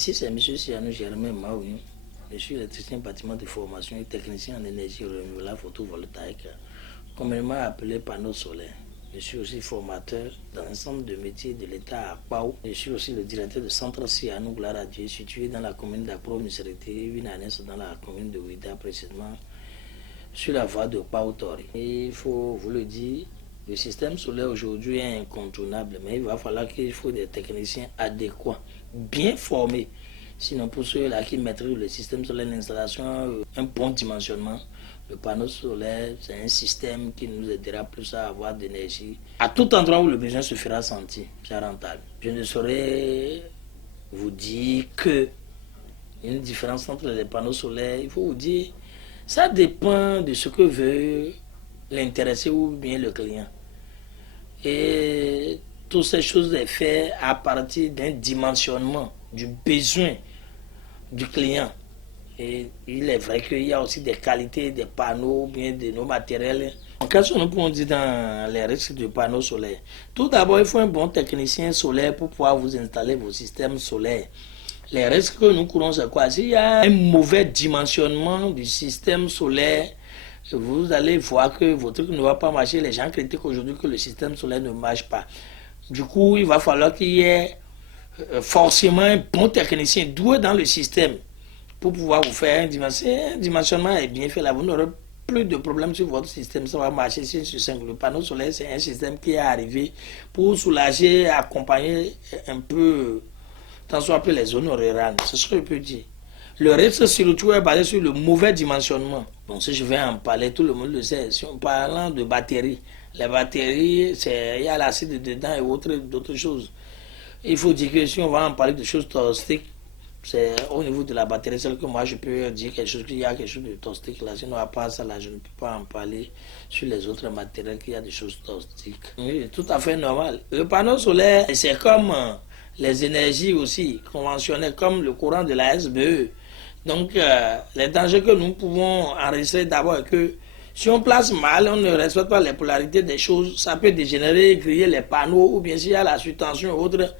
Ici, c'est M. Sianou Germain Maoui. Je suis électricien bâtiment de formation et technicien en énergie renouvelable photovoltaïque, communément appelé panneau solaire. Je suis aussi formateur dans un centre de métier de l'État à Pau. Je suis aussi le directeur du centre Sianou Gloire-à-Dieu, situé dans la commune d'Apro-Misérité, une année dans la commune de Ouida, précisément sur la voie de Pau-Tori. Il faut vous le dire, le système solaire aujourd'hui est incontournable, mais il va falloir qu'il faut des techniciens adéquats, bien formés. Sinon, pour ceux-là qui maîtrisent le système solaire, l'installation, un bon dimensionnement, le panneau solaire, c'est un système qui nous aidera plus à avoir d'énergie. À tout endroit où le besoin se fera sentir, c'est rentable. Je ne saurais vous dire que une différence entre les panneaux solaires, il faut vous dire, ça dépend de ce que veut l'intéressé ou bien le client. Et toutes ces choses sont faites à partir d'un dimensionnement du besoin du client. Et il est vrai qu'il y a aussi des qualités des panneaux, bien de nos matériels. Qu'est-ce que nous pouvons dire dans les risques du panneau solaire? Tout d'abord, il faut un bon technicien solaire pour pouvoir vous installer vos systèmes solaires. Les risques que nous courons, c'est quoi? S'il y a un mauvais dimensionnement du système solaire, vous allez voir que votre truc ne va pas marcher. Les gens critiquent aujourd'hui que le système solaire ne marche pas. Du coup, il va falloir qu'il y ait forcément un bon technicien doué dans le système pour pouvoir vous faire un dimensionnement. Un dimensionnement est bien fait là, vous n'aurez plus de problèmes sur votre système, ça va marcher 6 sur 5. Le panneau solaire, c'est un système qui est arrivé pour soulager, accompagner un peu, tant soit peu les zones rurales. C'est ce que je peux dire. Le risque surtout est basé sur le mauvais dimensionnement. Bon, si je vais en parler, tout le monde le sait. Si on parle de batteries, les batteries, il y a l'acide dedans et d'autres choses. Il faut dire que si on va en parler de choses toxiques, c'est au niveau de la batterie, celle que moi je peux dire quelque chose, qu'il y a quelque chose de toxique là. Sinon, à part ça, là, je ne peux pas en parler sur les autres matériels, qu'il y a des choses toxiques. Oui, tout à fait normal. Le panneau solaire, c'est comme les énergies aussi conventionnelles, comme le courant de la SBE. Donc, les dangers que nous pouvons enregistrer d'abord est que si on place mal, on ne respecte pas les polarités des choses, ça peut dégénérer, griller les panneaux, ou bien s'il y a la surtension ou autre.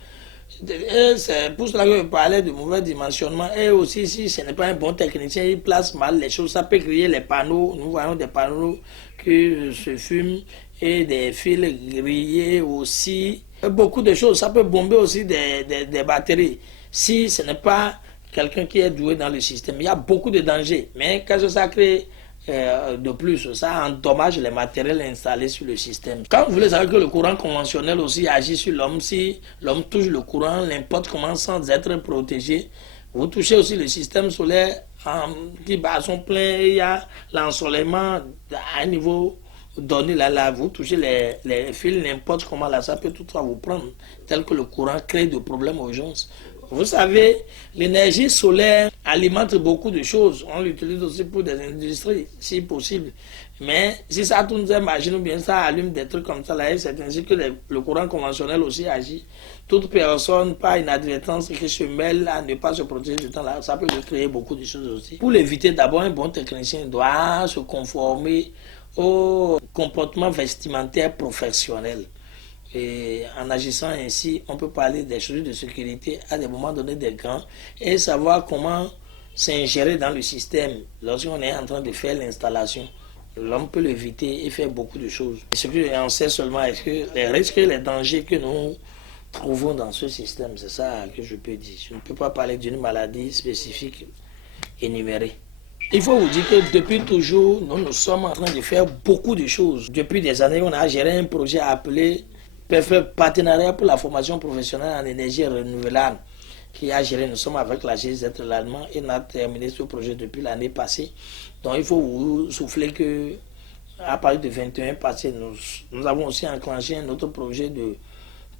C'est pour cela que je parlais de mauvais dimensionnement. Et aussi, si ce n'est pas un bon technicien, il place mal les choses, ça peut griller les panneaux. Nous voyons des panneaux qui se fument et des fils grillés aussi. Beaucoup de choses, ça peut bomber aussi des batteries. Si ce n'est pas quelqu'un qui est doué dans le système, il y a beaucoup de dangers. Mais quand ça crée de plus, ça endommage les matériels installés sur le système. Quand vous voulez savoir que le courant conventionnel aussi agit sur l'homme, si l'homme touche le courant, l'impôt commence sans être protégé. Vous touchez aussi le système solaire qui bat son plein, il y a l'ensoleillement à un niveau donné là, vous touchez les fils, n'importe comment là, ça peut toutefois vous prendre, tel que le courant crée de problèmes aux gens. Vous savez, l'énergie solaire alimente beaucoup de choses. On l'utilise aussi pour des industries, si possible. Mais si ça tourne des machines ou bien ça allume des trucs comme ça, là, c'est ainsi que le courant conventionnel aussi agit. Toute personne, par inadvertance, qui se mêle à ne pas se protéger du temps, là, ça peut créer beaucoup de choses aussi. Pour l'éviter, d'abord, un bon technicien doit se conformer au comportement vestimentaire professionnel. Et en agissant ainsi, on peut parler des choses de sécurité, à des moments donnés des gants, et savoir comment s'ingérer dans le système lorsqu'on est en train de faire l'installation. L'homme peut l'éviter et faire beaucoup de choses. Et ce que l'on sait seulement est que les risques et les dangers que nous trouvons dans ce système, c'est ça que je peux dire. Je ne peux pas parler d'une maladie spécifique énumérée. Il faut vous dire que depuis toujours, nous sommes en train de faire beaucoup de choses. Depuis des années, on a géré un projet appelé Partenariat pour la formation professionnelle en énergie renouvelable qui a géré. Nous sommes avec la GZ l'Allemand et on a terminé ce projet depuis l'année passée. Donc il faut vous souffler que à partir de 21 passé, nous avons aussi enclenché un autre projet de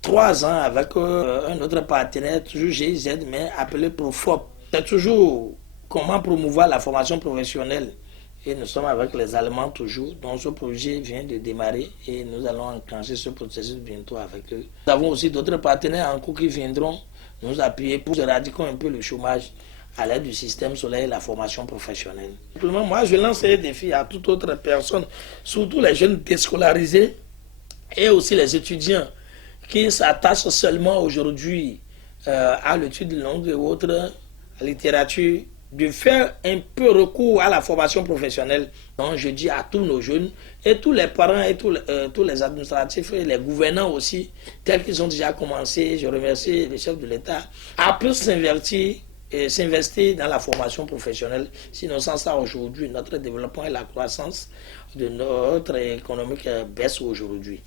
3 ans avec un autre partenaire, toujours GIZ, mais appelé Profop. C'est toujours comment promouvoir la formation professionnelle. Et nous sommes avec les Allemands toujours. Donc ce projet vient de démarrer et nous allons enclencher ce processus bientôt avec eux. Nous avons aussi d'autres partenaires en cours qui viendront nous appuyer pour éradiquer un peu le chômage à l'aide du système solaire et la formation professionnelle. Simplement, moi, je lance un défi à toute autre personne, surtout les jeunes déscolarisés et aussi les étudiants qui s'attachent seulement aujourd'hui à l'étude longue et autres, à la littérature, de faire un peu recours à la formation professionnelle. Donc, je dis à tous nos jeunes et tous les parents et tous les administratifs et les gouvernants aussi, tels qu'ils ont déjà commencé, je remercie les chefs de l'État, à plus s'investir dans la formation professionnelle. Sinon, sans ça, aujourd'hui, notre développement et la croissance de notre économique baissent aujourd'hui.